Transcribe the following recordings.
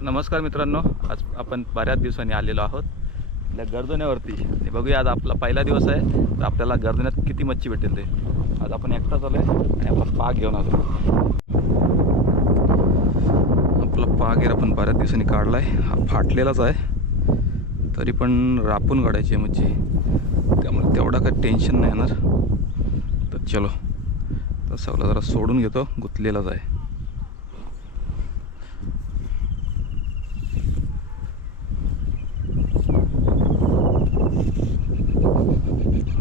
नमस्कार मित्रांनो आज आपण बऱ्याच दिवसांनी आलेलो आहोत. आपल्या गर्दण्यावरती आणि बघूया आज आपला पहिला दिवस आहे तर आपल्याला गर्दण्यात किती मच्छी भेटेल ते. आज आपण एकटाच आलो आहे आणि आपला पाग घेऊन आलो. आपला पागेर आपण बऱ्याच दिवसांनी काढला आहे हा फाटलेलाच आहे. तरी पण रापून काढायची आहे मच्छी. त्यामुळे तेवढा काही टेन्शन नाही येणार. चलो तर सगळं जरा सोडून घेतो गुतलेलाच आहे.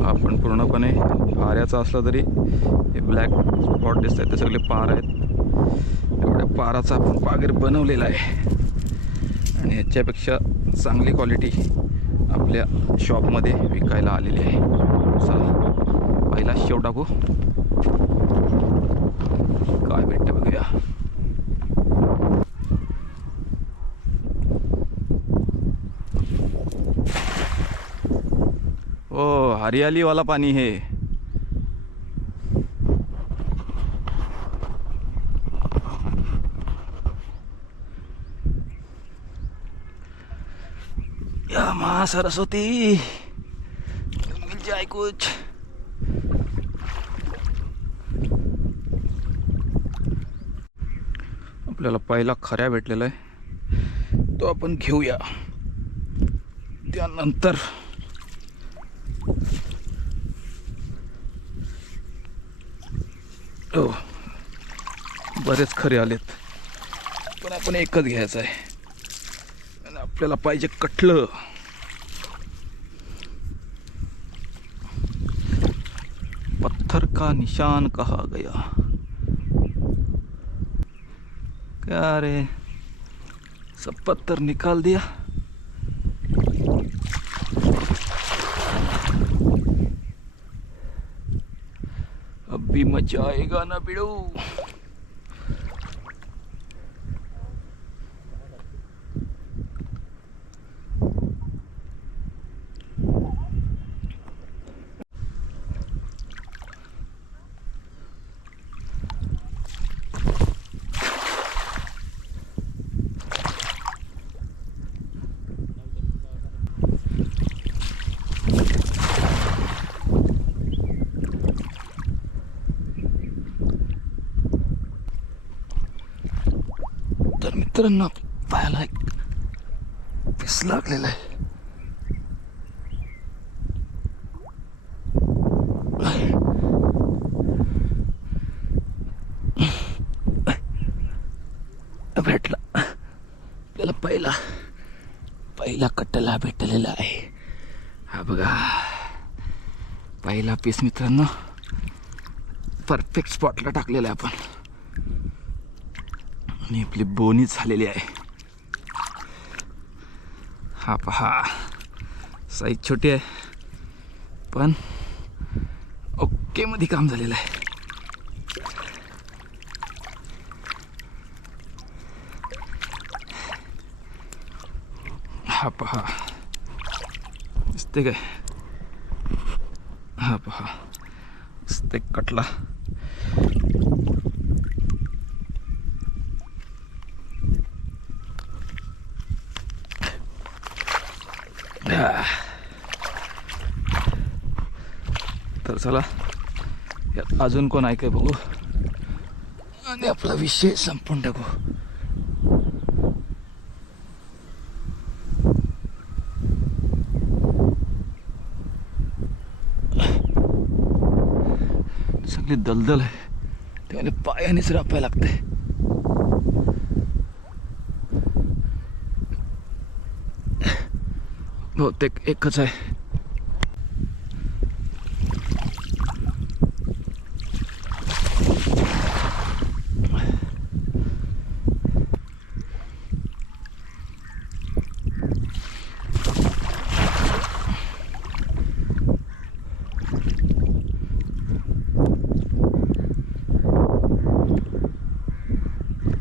आपण पूर्णपणे पाऱ्याचा असला तरी हे ब्लॅक स्पॉट दिसत आहेत ते सगळे पार आहेत. एवढ्या पाराचा आपण पागेर बनवलेला आहे. आणि ह्याच्यापेक्षा चांगली क्वालिटी आपल्या शॉपमध्ये विकायला आलेली आहे. चला. पहिला शेव टाकू. काय भेटतं बघूया. ओ हरियाली वाला हे. या माँ सरस्वती ऐकूच कुछ. आपल्याला पहिला खऱ्या भेटलेला आहे. तो आपण घेऊया. त्यानंतर हो बरेच खरे आलेत. पण आपण एकच घ्यायचं आहे. आणि आपल्याला पाहिजे कटलं. पत्थर का निशान कहा गया? क्या रे सब पत्थर निकाल दिया। अब भी मज़ा आएगा ना बिड़ू। तर मित्रांनो पायाला एक पीस लागलेला आहे. भेटला. आपल्याला पहिला पहिला कट्टला भेटलेला आहे. हा बघा. पहिला पीस मित्रांनो परफेक्ट स्पॉटला टाकलेला आहे आपण. आणि आपली बोनी झालेली आहे. हा पहा. साईज छोटी आहे पण ओके मध्ये काम झालेलं आहे. हा पहा. दिसते काय? हा पहा. दिसते कटला. तर चला. यात अजून कोण आहे बघू. आणि आपला विषय संपून टाकू. सगळी दलदल आहे. त्यामुळे पायानेच रापायला लागते बहुतेक एकच आहे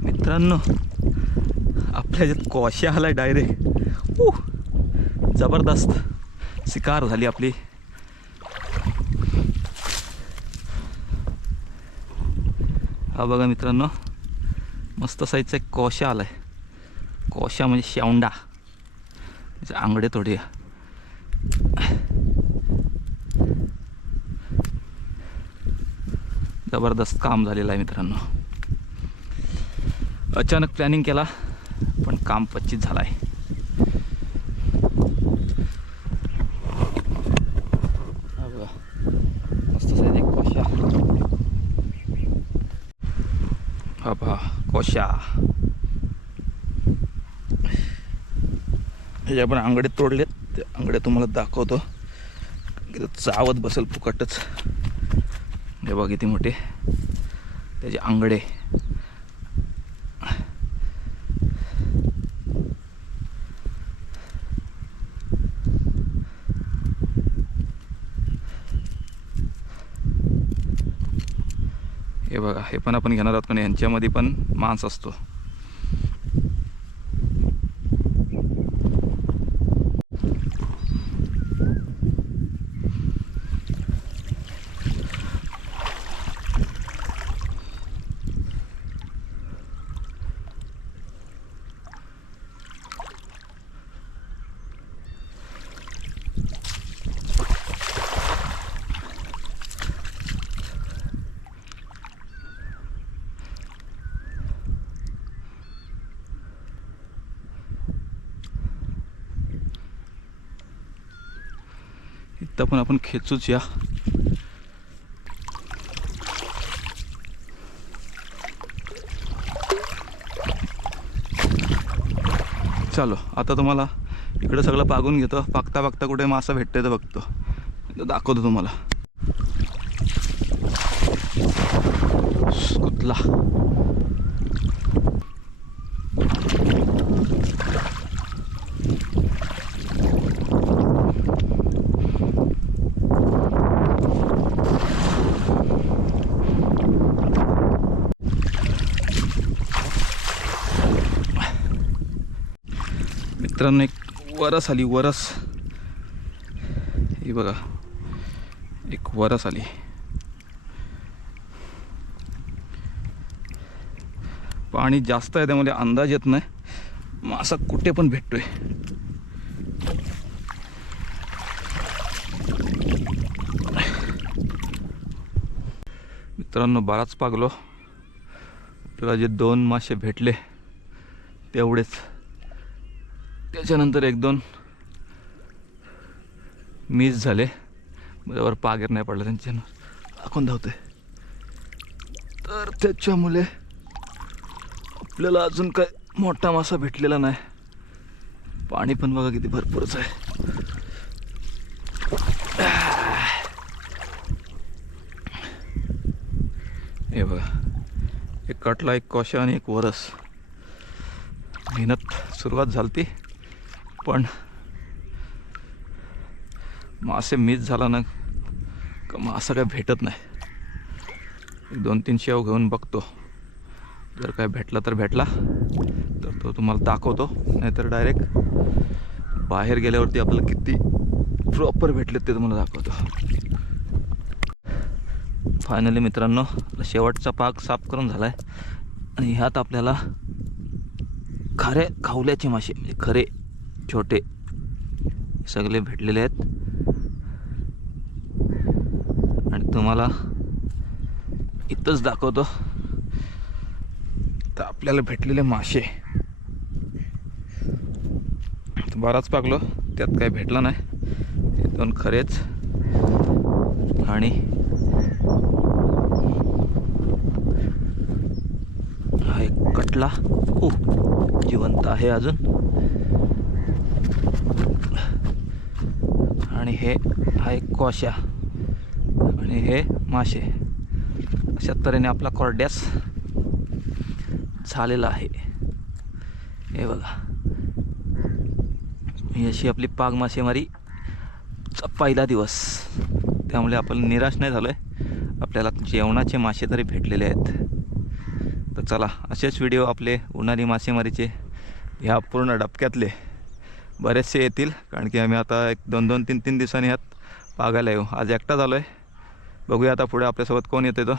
मित्रांनो आपल्या ह्याच्यात कोशा आलाय डायरेक्ट ऊ जबरदस्त शिकार झाली आपली. हा बघा मित्रांनो मस्त साईजचा एक कोशा आलाय. कोशा म्हणजे शेवंडा. त्याचे आंगडे थोडे जबरदस्त काम झालेलं आहे मित्रांनो. अचानक प्लॅनिंग केला पण काम पच्चीस झालं आहे हा बघा मस्त साईज एक कोशा हा पहा कोशा हे आपण आंगडे तोडलेत. ते आंगडे तुम्हाला दाखवतो. किती चावत बसेल फुकटच. हे बघ किती मोठे. त्याचे आंगडे हे बघा हे पण आपण घेणार आहोत पण यांच्यामध्ये पण मांस असतो. इथं पण आपण खेचूच या. चलो आता तुम्हाला इकडं सगळं पागून घेतो. पाकता पाकता कुठे मासा भेटते तर बघतो. दाखवतो तुम्हाला. कुठला मित्रांनो एक वरस आली वरस. ही बघा. एक वरस आली. पाणी जास्त आहे त्यामुळे अंदाज येत नाही. मासा कुठे पण भेटतोय. मित्रांनो बराच पागलो. आपल्याला जे दोन मासे भेटले तेवढेच. त्याच्यानंतर एक दोन मिस झाले. बरोबर पागेर नाही पडला त्यांच्यानं दाखवून धावते तर त्याच्यामुळे आपल्याला अजून काय मोठा मासा भेटलेला नाही. पाणी पण बघा किती भरपूरच आहे. हे बघा. एक कटला एक कोशा आणि एक वरस. मेहनत सुरुवात झाली ती पण मासे मिस झाला ना का मासा काय भेटत नाही. दोन तीन शेव घेऊन बघतो. जर काय भेटला तर भेटला तर तो तुम्हाला दाखवतो. नाहीतर डायरेक्ट बाहेर गेल्यावरती आपल्याला किती प्रॉपर भेटलेत ते तुम्हाला दाखवतो. फायनली मित्रांनो शेवटचा पाक साफ करून झाला आहे आणि ह्यात आपल्याला खरे खावल्याचे मासे म्हणजे खरे छोटे सगळे भेटलेले आहेत. आणि तुम्हाला इथंच दाखवतो. तर आपल्याला भेटलेले मासे. बराच पाकलो त्यात काही भेटला नाही. हे दोन खरेच. आणि हा एक कटला. ओ जिवंत आहे अजून. आणि हे हा एक कोशा आणि हे मासे अशा तऱ्हेने आपला कॉर्ड्यास झालेला आहे. हे बघा. ही अशी आपली पाग मासेमारीचा पहिला दिवस. त्यामुळे आपण निराश नाही झालो आहे आपल्याला जेवणाचे मासे तरी भेटलेले आहेत. तर चला असेच व्हिडिओ आपले उन्हाळी मासेमारीचे ह्या पूर्ण डबक्यातले बरेचसे येतील कारण की आम्ही आता एक दोन दोन तीन तीन दिवसांनी ह्यात पागायला येऊ. आज एकटा झालो आहे बघूया आता पुढे आपल्यासोबत कोण येते तो.